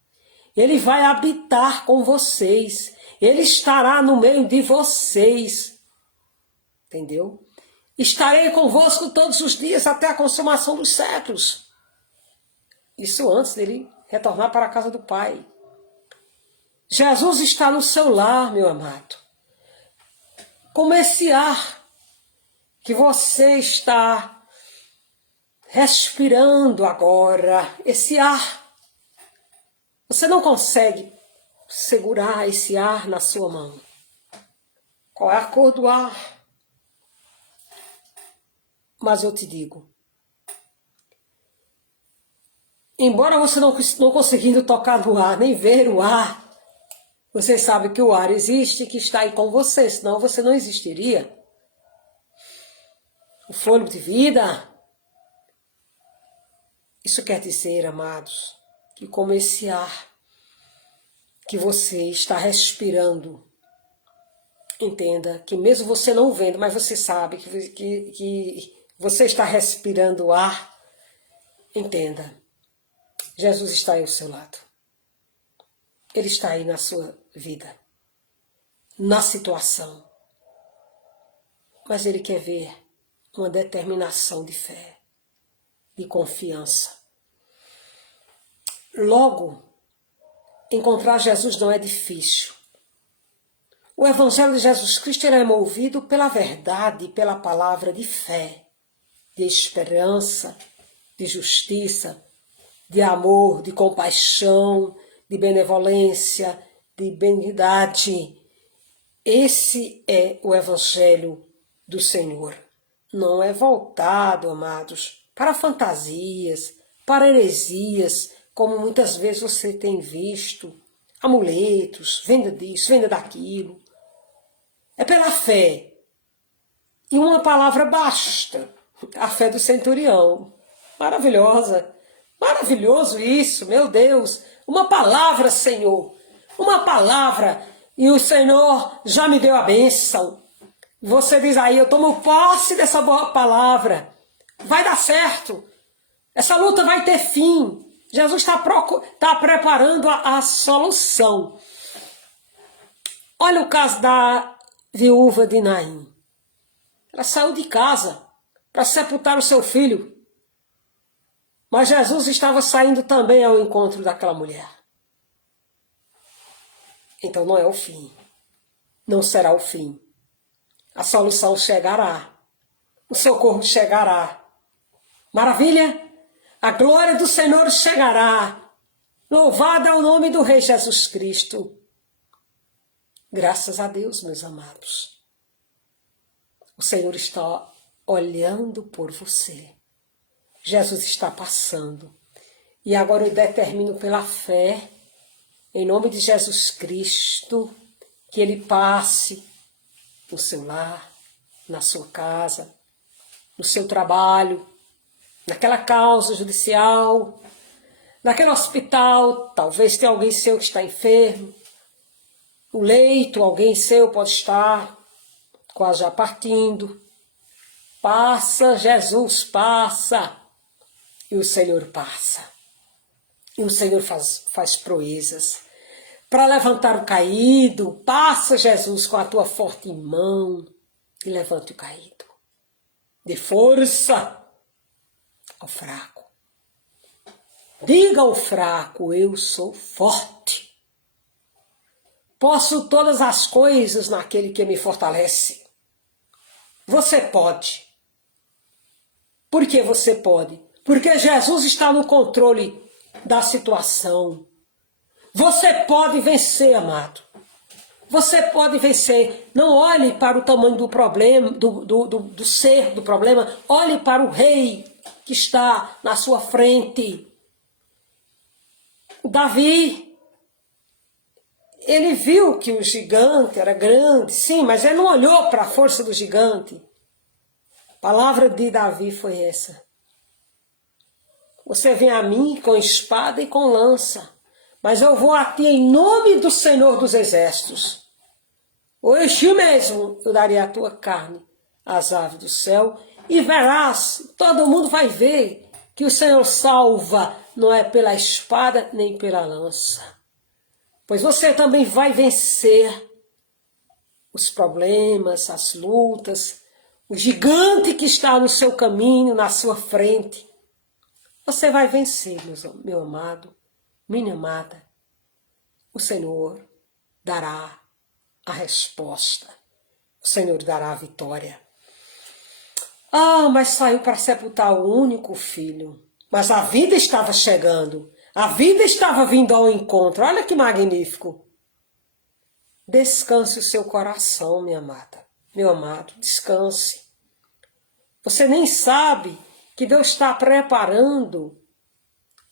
Ele vai habitar com vocês. Ele estará no meio de vocês. Entendeu? Estarei convosco todos os dias até a consumação dos séculos. Isso antes dele retornar para a casa do Pai. Jesus está no seu lar, meu amado. Como esse ar que você está respirando agora, esse ar, você não consegue segurar esse ar na sua mão. Qual é a cor do ar? Mas eu te digo, embora você não conseguindo tocar no ar, nem ver o ar, você sabe que o ar existe, que está aí com você, senão você não existiria. O fôlego de vida. Isso quer dizer, amados, que como esse ar que você está respirando, entenda que mesmo você não vendo, mas você sabe que você está respirando ar, entenda, Jesus está aí ao seu lado. Ele está aí na sua vida, na situação. Mas Ele quer ver uma determinação de fé, de confiança. Logo, encontrar Jesus não é difícil. O Evangelho de Jesus Cristo é movido pela verdade, pela palavra de fé, de esperança, de justiça, de amor, de compaixão, de benevolência, de benignidade. Esse é o Evangelho do Senhor. Não é voltado, amados, para fantasias, para heresias, como muitas vezes você tem visto, amuletos, venda disso, venda daquilo. É pela fé. E uma palavra basta. A fé do centurião. Maravilhosa. Maravilhoso isso, meu Deus. Uma palavra, Senhor. Uma palavra. E o Senhor já me deu a bênção. Você diz aí, eu tomo posse dessa boa palavra. Vai dar certo. Essa luta vai ter fim. Jesus está preparando a solução. Olha o caso da viúva de Naim. Ela saiu de casa para sepultar o seu filho. Mas Jesus estava saindo também ao encontro daquela mulher. Então não é o fim. Não será o fim. A solução chegará. O socorro chegará. Maravilha? A glória do Senhor chegará. Louvado é o nome do Rei Jesus Cristo. Graças a Deus, meus amados. O Senhor está olhando por você. Jesus está passando. E agora eu determino pela fé, em nome de Jesus Cristo, que Ele passe no seu lar, na sua casa, no seu trabalho, naquela causa judicial, Naquele hospital, talvez tenha alguém seu que está enfermo. O leito, alguém seu pode estar quase já partindo. Passa, Jesus, passa. E o Senhor passa. E o Senhor faz proezas. Para levantar o caído, passa, Jesus, com a tua forte mão e levante o caído. Dê força ao fraco. Diga ao fraco, eu sou forte. Posso todas as coisas naquele que me fortalece. Você pode. Por que você pode? Porque Jesus está no controle da situação. Você pode vencer, amado. Você pode vencer. Não olhe para o tamanho do problema, do ser do problema. Olhe para o rei que está na sua frente. Davi, ele viu que o gigante era grande, sim, mas ele não olhou para a força do gigante. A palavra de Davi foi essa. Você vem a mim com espada e com lança, mas eu vou a ti em nome do Senhor dos Exércitos. Hoje mesmo eu darei a tua carne às aves do céu e verás, todo mundo vai ver que o Senhor salva, não é pela espada nem pela lança. Pois você também vai vencer os problemas, as lutas, o gigante que está no seu caminho, na sua frente. Você vai vencer, meu amado, minha amada. O Senhor dará a resposta. O Senhor dará a vitória. Ah, mas saiu para sepultar o único filho. Mas a vida estava chegando. A vida estava vindo ao encontro. Olha que magnífico. Descanse o seu coração, minha amada. Meu amado, descanse. Você nem sabe que Deus está preparando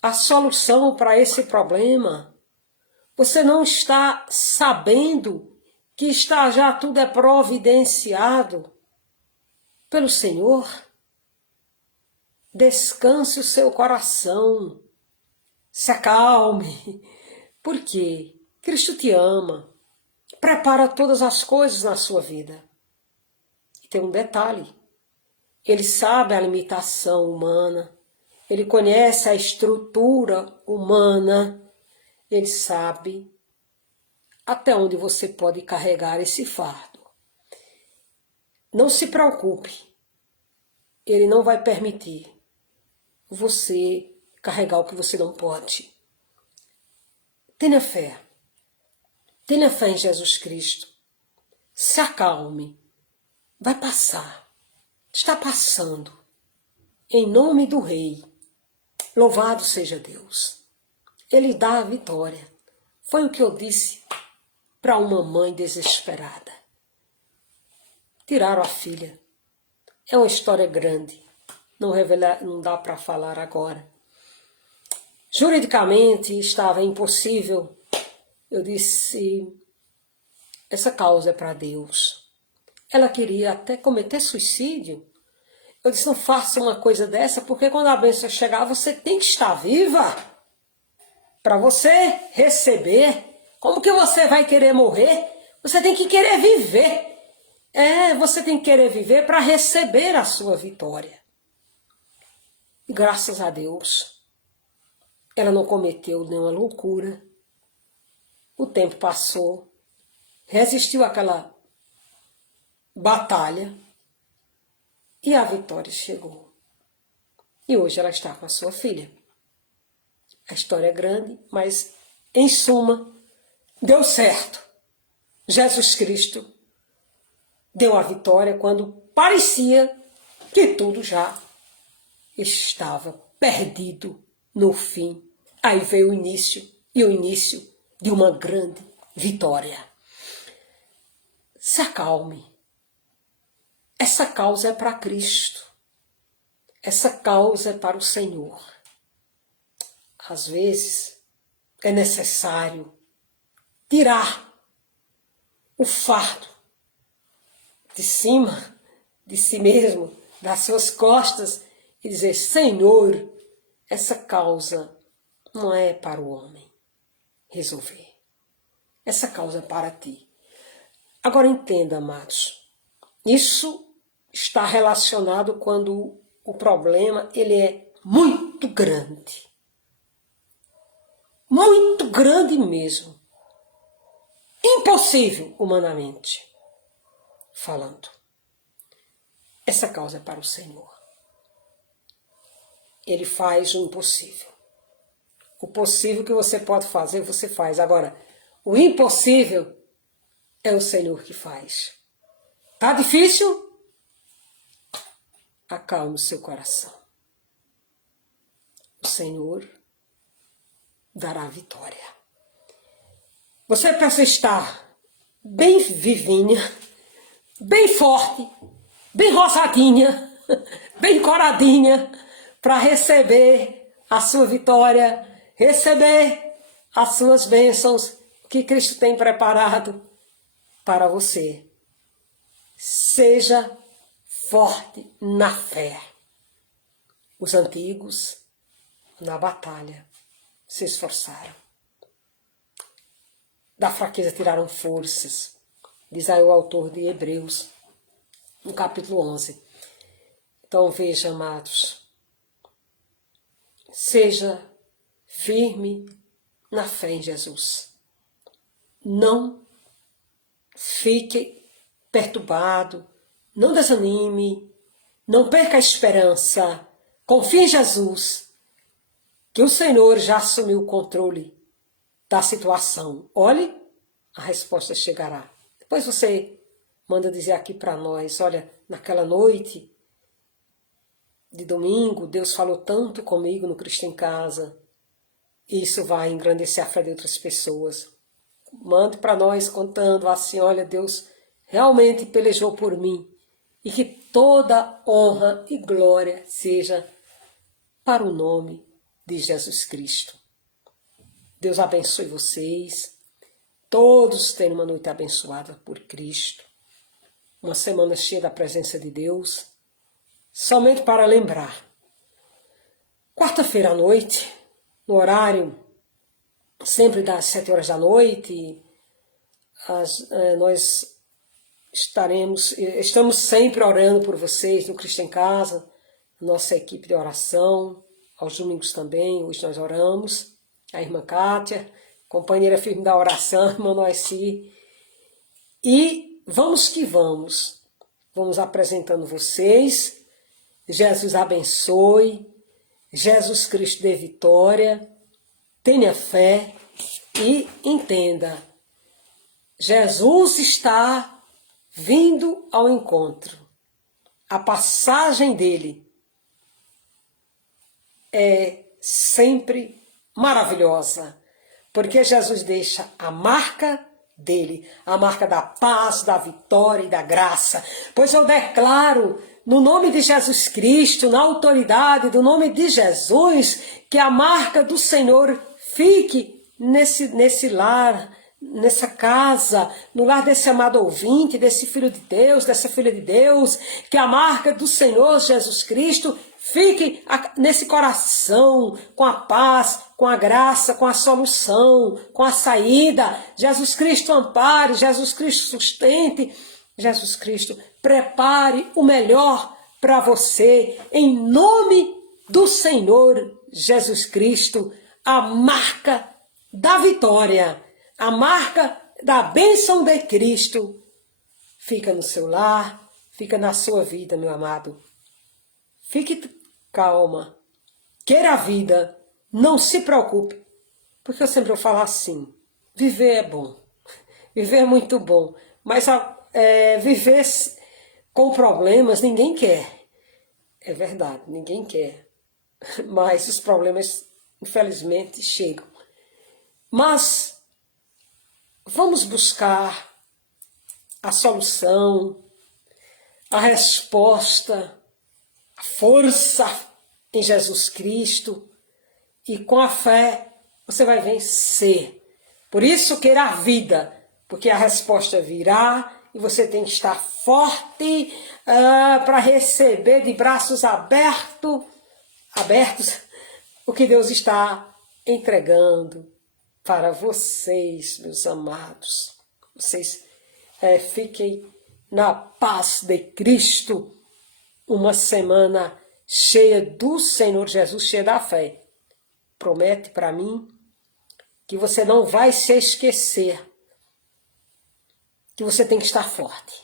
a solução para esse problema. Você não está sabendo que está já tudo é providenciado pelo Senhor. Descanse o seu coração. Se acalme. Por quê? Cristo te ama. Prepara todas as coisas na sua vida. E tem um detalhe. Ele sabe a limitação humana. Ele conhece a estrutura humana. Ele sabe até onde você pode carregar esse fardo. Não se preocupe. Ele não vai permitir você carregar o que você não pode. Tenha fé. Tenha fé em Jesus Cristo. Se acalme. Vai passar. Está passando. Em nome do Rei. Louvado seja Deus. Ele dá a vitória. Foi o que eu disse para uma mãe desesperada. Tiraram a filha. É uma história grande. Não dá para falar agora. Juridicamente estava impossível. Eu disse, essa causa é para Deus. Ela queria até cometer suicídio. Eu disse, não faça uma coisa dessa, porque quando a bênção chegar, você tem que estar viva. Para você receber. Como que você vai querer morrer? Você tem que querer viver. Você tem que querer viver para receber a sua vitória. E graças a Deus, ela não cometeu nenhuma loucura. O tempo passou, resistiu àquela batalha e a vitória chegou. E hoje ela está com a sua filha. A história é grande, mas em suma, deu certo. Jesus Cristo deu a vitória quando parecia que tudo já estava perdido no fim. Aí veio o início, e o início de uma grande vitória. Se acalme. Essa causa é para Cristo. Essa causa é para o Senhor. Às vezes é necessário tirar o fardo de cima de si mesmo, das suas costas, e dizer, Senhor, essa causa não é para o homem resolver. Essa causa é para ti. Agora entenda, amados, isso está relacionado quando o problema ele é muito grande. Muito grande mesmo. Impossível, humanamente falando. Essa causa é para o Senhor. Ele faz o impossível. O possível que você pode fazer, você faz. Agora, o impossível é o Senhor que faz. Tá difícil? Acalme o seu coração. O Senhor dará vitória. Você precisa estar bem vivinha, bem forte, bem rosadinha, bem coradinha, para receber a sua vitória, receber as suas bênçãos que Cristo tem preparado para você. Seja forte na fé. Os antigos, na batalha, se esforçaram. Da fraqueza tiraram forças, diz aí o autor de Hebreus, no capítulo 11. Então veja, amados, seja firme na fé em Jesus. Não fique perturbado, não desanime, não perca a esperança. Confie em Jesus, que o Senhor já assumiu o controle da situação. Olhe, a resposta chegará. Depois você manda dizer aqui para nós, olha, naquela noite de domingo, Deus falou tanto comigo no Cristo em Casa. Isso vai engrandecer a fé de outras pessoas. Mande para nós contando assim, olha, Deus realmente pelejou por mim. E que toda honra e glória seja para o nome de Jesus Cristo. Deus abençoe vocês. Todos tenham uma noite abençoada por Cristo. Uma semana cheia da presença de Deus. Somente para lembrar. Quarta-feira à noite, no horário sempre das 7 horas da noite, nós estamos sempre orando por vocês no Cristo em Casa, nossa equipe de oração, aos domingos também, hoje nós oramos, a irmã Kátia, companheira firme da oração, irmã Noeci, e vamos que vamos apresentando vocês, Jesus abençoe, Jesus Cristo dê vitória, tenha fé e entenda, Jesus está vindo ao encontro. A passagem dele é sempre maravilhosa, porque Jesus deixa a marca dele, a marca da paz, da vitória e da graça. Pois eu declaro, no nome de Jesus Cristo, na autoridade do nome de Jesus, que a marca do Senhor fique nesse lar, nessa casa, no lar desse amado ouvinte, desse filho de Deus, dessa filha de Deus, que a marca do Senhor Jesus Cristo fique nesse coração, com a paz, com a graça, com a solução, com a saída. Jesus Cristo ampare, Jesus Cristo sustente, Jesus Cristo prepare o melhor para você, em nome do Senhor Jesus Cristo, a marca da vitória, a marca da bênção de Cristo, fica no seu lar, fica na sua vida, meu amado. Fique calma, queira a vida, não se preocupe, porque eu sempre vou falar assim, viver é bom, viver é muito bom, mas viver com problemas ninguém quer, é verdade, ninguém quer, mas os problemas infelizmente chegam. Mas vamos buscar a solução, a resposta, a força em Jesus Cristo, e com a fé você vai vencer. Por isso queira a vida, porque a resposta virá e você tem que estar forte para receber de braços abertos o que Deus está entregando para vocês, meus amados. Vocês fiquem na paz de Cristo. Uma semana cheia do Senhor Jesus, cheia da fé. Promete para mim que você não vai se esquecer que você tem que estar forte.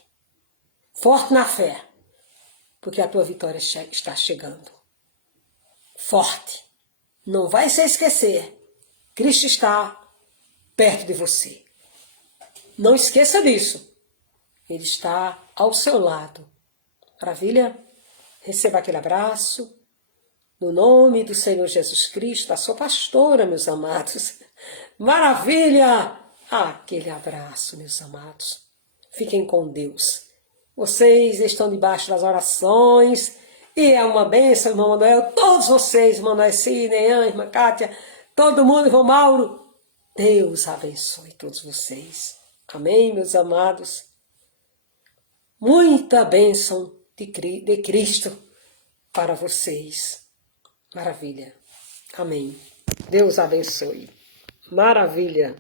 Forte na fé, porque a tua vitória está chegando. Forte. Não vai se esquecer. Cristo está perto de você. Não esqueça disso. Ele está ao seu lado. Maravilha? Receba aquele abraço. No nome do Senhor Jesus Cristo, a sua pastora, meus amados. Maravilha! Aquele abraço, meus amados. Fiquem com Deus. Vocês estão debaixo das orações. E é uma bênção, irmão Manuel. Todos vocês, irmão Narcine, irmã Kátia, todo mundo, irmão Mauro. Deus abençoe todos vocês. Amém, meus amados. Muita bênção de Cristo para vocês. Maravilha. Amém. Deus abençoe. Maravilha.